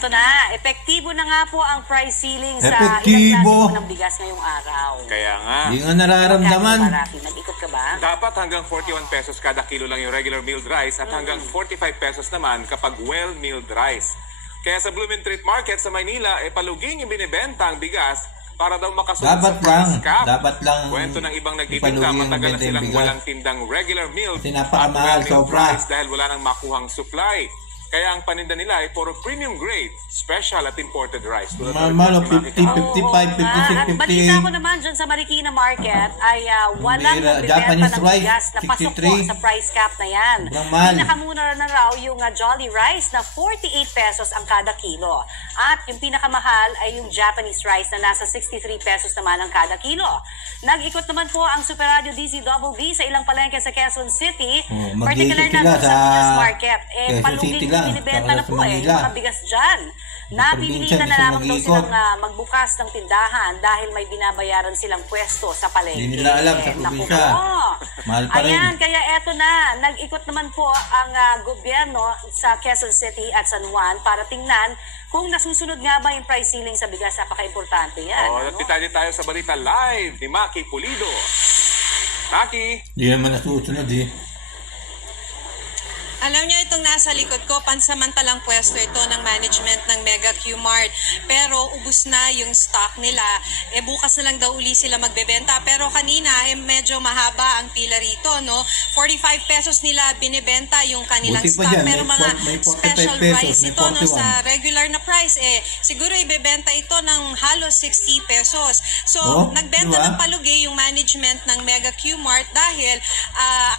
Eto na, epektibo na nga po ang price ceiling sa ilang klase po ng bigas ngayong araw. Kaya nga. Hindi nga nararamdaman. Nag-ikot ka ba? Dapat hanggang 41 pesos kada kilo lang yung regular milled rice at hanggang 45 pesos naman kapag well-milled rice. Kaya sa Blumentritt Market sa Maynila, paluging ibinibenta ang bigas para daw makasunod sa price cap. Dapat lang. Kwento ng ibang nagtitinda, matagal na silang walang tindang regular milled at well-milled rice dahil wala nang makuhang supply. Kaya ang paninda nila ay puro premium grade, special at imported rice. Normal, 50, 55, 56, 58. At balita ko naman dyan sa Marikina Market ay walang magbibenta ng bigas na pasok po sa price cap na yan. Pinakamuna na raw yung Jolly Rice na 48 pesos ang kada kilo. At yung pinakamahal ay yung Japanese rice na nasa 63 pesos naman ang kada kilo. Nag-ikot naman po ang Super Radio DZBB sa ilang palengke sa Quezon City, particular na sa Pinas Market. Paluging binibenta na po yung mga bigas dyan. Napipilitan na lamang daw silang magbukas ng tindahan dahil may binabayaran silang pwesto sa palengke. Hindi nila alam sa probinsya. Mahal pa rin. Ayan, kaya eto na. Nag-ikot naman po ang gobyerno sa Quezon City at San Juan para tingnan kung nasusunod nga ba yung price ceiling sa bigas. Napaka-importante yan. Detalye tayo sa balita live ni Maki Pulido. Maki! Hindi naman nasusunod Alam niyo, itong nasa likod ko, pansamantalang pwesto ito ng management ng Mega Q-Mart. Pero ubus na yung stock nila. Bukas na lang daw uli sila magbebenta. Pero kanina, medyo mahaba ang pila rito, no? 45 pesos nila binibenta yung kanilang stock. Pero mga special price ito, no? Sa regular na price, siguro ibebenta ito ng halos 60 pesos. So, nagbenta ng palugi yung management ng Mega Q-Mart dahil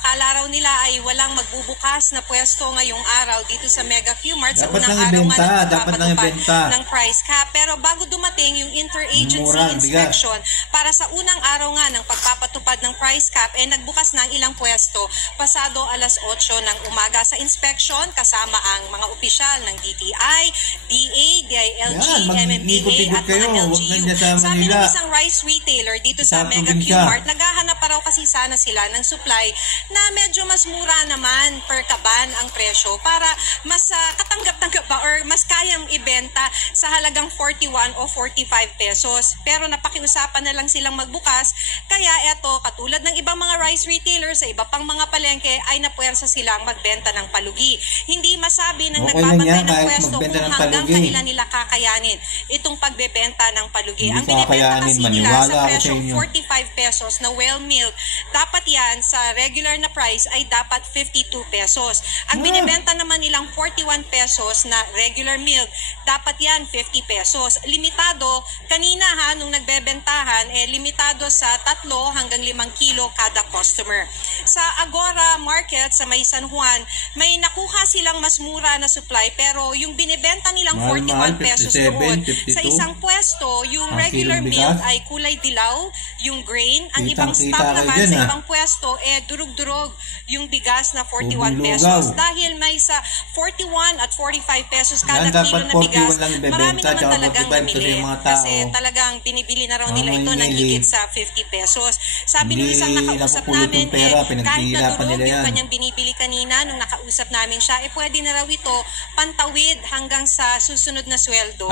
akala raw nila ay walang magbubukas na pwesto ngayong araw dito sa Mega Q-Mart sa unang araw nga nagpapatupad ng price cap. Pero bago dumating yung interagency inspection para sa unang araw nga ng pagpapatupad ng price cap, nagbukas na ang ilang pwesto pasado alas 8 ng umaga. Sa inspection, kasama ang mga opisyal ng DTI, DA, DILG, MMDA at mga LGU. Sabi ng isang rice retailer dito sa Mega Q-Mart, naghahanap pa raw kasi sana sila ng supply na medyo mas mura naman per kaban ang presyo para mas katanggap-tanggap ba or mas kayang ibenta sa halagang 41 o 45 pesos. Pero napakiusapan na lang silang magbukas, kaya eto, katulad ng ibang mga rice retailers sa iba pang mga palengke ay napuwersa silang magbenta ng palugi. Hindi masabi ng nagbabantay ng pwesto kung hanggang kailan nila kakayanin itong pagbebenta ng palugi. Ang binibenta kasi nila sa presyong 45 pesos na well-milled, dapat yan sa regular na price ay dapat 52 pesos. Ang binibenta naman nilang 41 pesos na regular milled, dapat yan 50 pesos. Limitado, kanina nung nagbebentahan, limitado sa 3 hanggang 5 kilo kada customer. Sa Agora Market sa May San Juan, may nakuha silang mas mura na supply pero yung binibenta nilang 41 pesos doon. Sa isang pwesto, yung regular milled ay kulay dilaw, yung grain. Ang ibang stock naman sa ibang pwesto, durug-durog yung bigas na 41 pesos. Dahil may sa 41 at 45 pesos kada kilo na bigas, marami naman talagang namili. Kasi talagang binibili na raw nila ito ng higit sa 50 pesos. Sabi ng isang nakausap namin, kahit na durog yung kanyang binibili kanina, nung nakausap namin siya, pwede na raw ito pantawid hanggang sa susunod na sweldo.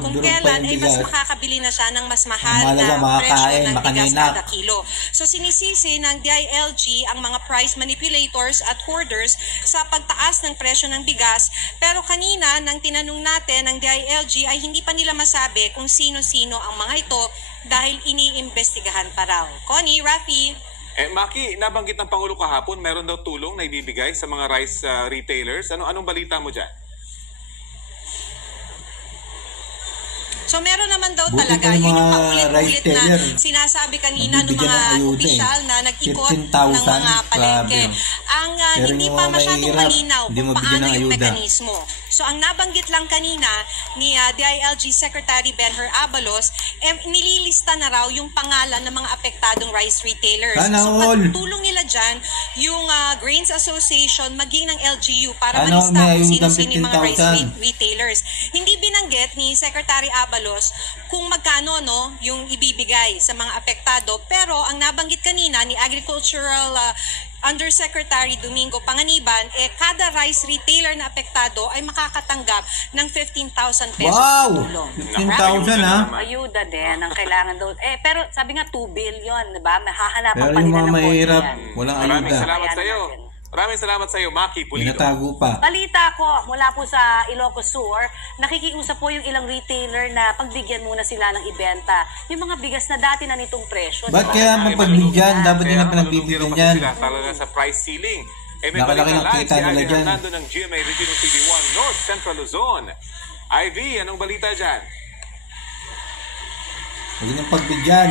Kung kailan, mas makakabili na siya ng mas mahal na presyo ng bigas kada kilo. So sinisisi ng DILG ang mga price manipulators at hoarders sa pagtaas ng presyo ng bigas, pero kanina nang tinanong natin ng DILG ay hindi pa nila masabi kung sino-sino ang mga ito dahil iniimbestigahan pa raw. Connie, Rafi. Maki, nabanggit ng Pangulo kahapon, meron daw tulong na ibibigay sa mga rice retailers. Anong balita mo dyan? So meron naman daw talaga, yun yung paulit-ulit na sinasabi kanina ng mga opisyal na nag-ikot ng mga palengke. Ang hindi pa masyadong malinaw kung paano yung mekanismo. So ang nabanggit lang kanina ni DILG Secretary Benher Abalos, nililista na raw yung pangalan ng mga apektadong rice retailers. So patulong nila dyan yung Grains Association maging ng LGU para malista kung sino-sino yung mga rice retailers. Hindi binanggit ni Secretary Abalos kung magkano yung ibibigay sa mga apektado, pero ang nabanggit kanina ni Agricultural Undersecretary Domingo Panganiban, kada rice retailer na apektado ay makakatanggap ng 15,000 pesos Wow! na tulong. 15,000 ha? Ayuda din ang kailangan doon. Pero sabi nga 2 billion, di ba? Mahahanapan Pero pa yung nila mga ng mahirap, yan. walang Maraming ayuda. salamat sa iyo. Maraming salamat sa iyo, Maki Pulido. Pinatago pa. Balita ko mula po sa Ilocos Sur, nakikiusap po yung ilang retailer na pagbigyan muna sila ng ibenta. Yung mga bigas na dati na nitong presyo. Ba't diba? kaya mapagbigyan? Dapat din na pinagbibigyan yan. Talaga sa price ceiling. May Nakalaki balita ng live kita si nila Ivy dyan. Hernando ng GMA Regional TV1 North Central Luzon. Ivy, anong balita dyan? Huwag niyang pagbigyan.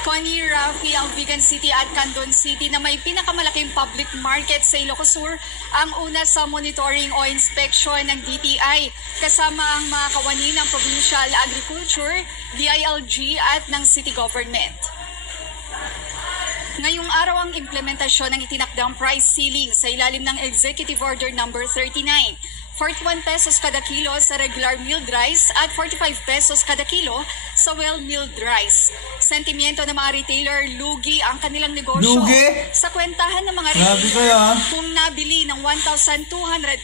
Connie, Rafi, ang Vigan City at Candon City na may pinakamalaking public market sa Ilocos Sur ang una sa monitoring o inspection ng DTI kasama ang mga kawani ng Provincial Agriculture, DILG at ng City Government. Ngayong araw ang implementasyon ng itinakdang price ceiling sa ilalim ng Executive Order No. 39. 41 pesos kada kilo sa regular milled rice at 45 pesos kada kilo sa well-milled rice. Sentimiento ng mga retailer, lugi ang kanilang negosyo. Lugi? Sa kwentahan ng mga Grabe retailer, kaya. kung nabili ng 1,200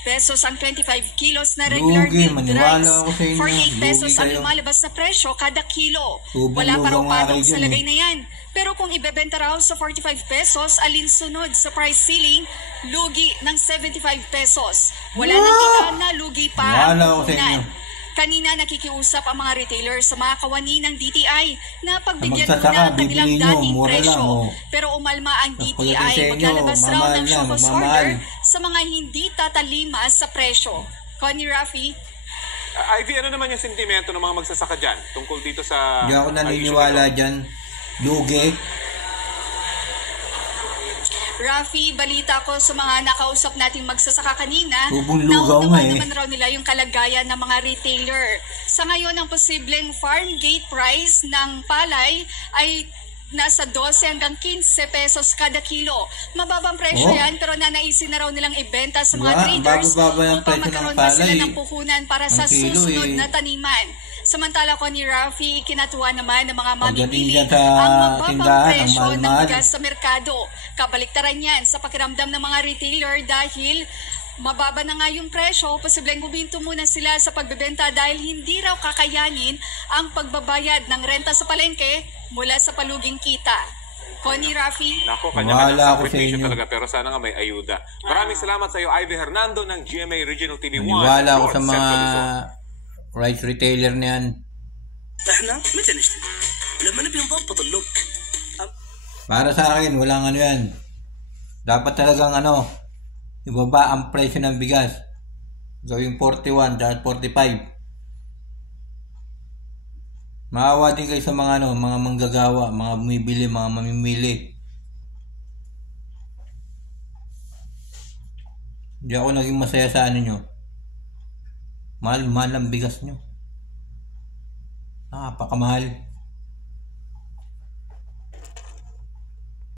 pesos ang 25 kilos na regular Lugi, milled maniwala rice, ako sa inyo. 48 pesos Lugi ang kayo. lumalabas na presyo kada kilo. Ubang Wala pa raw lugaw nga patong kayo sa dyan, lagay eh. na yan. Pero kung ibebenta raw sa 45 pesos, alinsunod sa price ceiling, lugi ng 75 pesos. Wala nang kita na lugi pa ang Wala ako sa puhunan. inyo. Kanina nakikiusap ang mga retailer sa mga kawani ng DTI na pagbigyan Ang magsasaka, muna ang kanilang bibili nyo, dating mura presyo. lang, oh. Pero umalma ang Pagdating DTI, sa inyo, maglalabas raw mamahal ng na, show cause magmamahal. order sa mga hindi tatalima sa presyo. Connie, Rafi? Ivy, ano naman yung sentimento ng mga magsasaka dyan tungkol dito sa... Hindi ako naniniwala dyan. Lugi. Rafi, balita ko sa mga nakausap nating magsasaka kanina, Tubong lugaw nga naunawaan eh. naman raw nila yung kalagayan ng mga retailer. Sa ngayon, ang posibleng farm gate price ng palay ay nasa 12 hanggang 15 pesos kada kilo. Mababang presyo Oh. yan, pero nanaisin na raw nilang ibenta sa mga Diba? traders Baba-baba ng upang presyo ng magkaroon pa sila palay. ng puhunan para sa Ang kilo, susunod eh. na taniman. Samantala ko ni Rafi, kinatuwa naman ng mga Pagdating mamimili dyan sa ang mababang tindahan, ang presyo ng mahal-mahal. bigas sa merkado. Kabaliktaran yan sa pakiramdam ng mga retailer dahil mababa na nga yung presyo, posibleng guminto muna sila sa pagbebenta dahil hindi raw kakayanin ang pagbabayad ng renta sa palengke mula sa paluging kita. Connie, Rafi? Nako, Wala kanya-kanya ako sa sakripisyo inyo. talaga, pero sana nga may ayuda. Maraming salamat sa iyo, Ivy Hernando ng GMA Regional TV1. Maniwala ako North sa mga Central Luzon. rice retailer na yan. احنا متى نشتري؟ لما نبي نضبط اللوك. Para sa akin, walang ano yan. Dapat talagang ano, ibaba ang presyo ng bigas. Gawing 41, dahil 45. Maawa din kayo sa mga ano, mga manggagawa, mga bumibili, mga mamimili. Hindi ako naging masaya sa ano nyo. Mahal-mahal ang bigas nyo. Napakamahal.